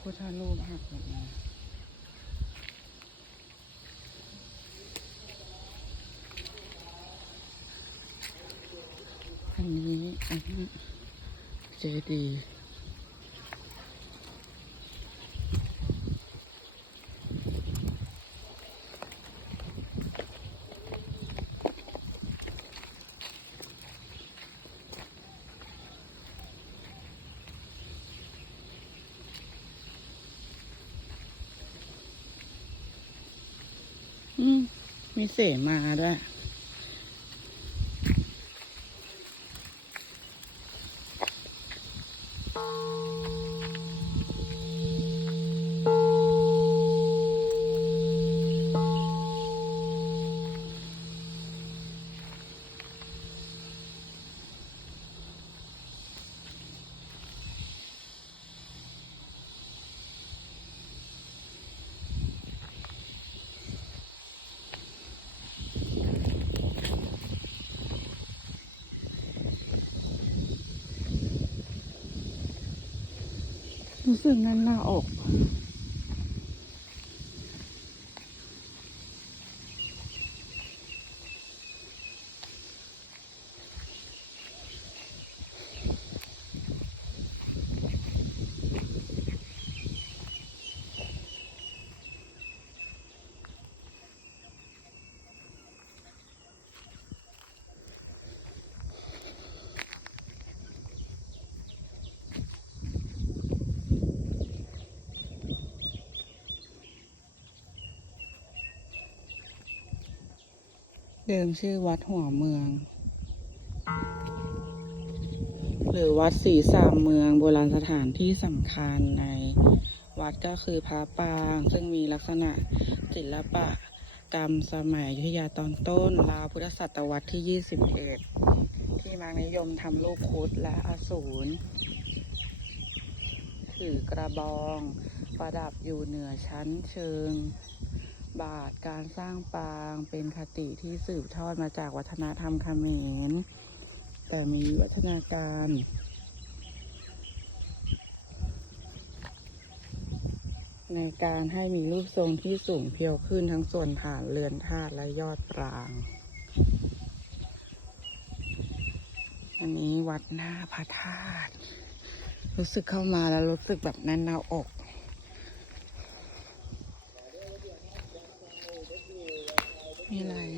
พุทธรูปหักหมดเลยอันนี้อันนี้เจดีย์ มีเสมาด้วย รู้สึกแนั่นลาออก เดิมชื่อวัดหัวเมือง หรือวัดศรีสามเมืองโบราณสถานที่สำคัญในวัดก็คือพระปราง ซึ่งมีลักษณะศิลปะกรรมสมัยยุธยาตอนต้นราวพุทธศตวรรษที่ 21 ที่มักนิยมทำลูกคุดและอสูรถือกระบอง ประดับอยู่เหนือชั้นเชิง บาทการสร้างปางเป็นคติที่สืบทอดมาจากวัฒนธรรมเขมร แต่มีวิวัฒนาการในการให้มีรูปทรงที่สูงเพียวขึ้นทั้งส่วนฐานเรือนธาตุและยอดปราง อันนี้วัดหน้าพระธาตุ รู้สึกเข้ามาแล้วรู้สึกแบบแน่นหน้าอก มีหลาย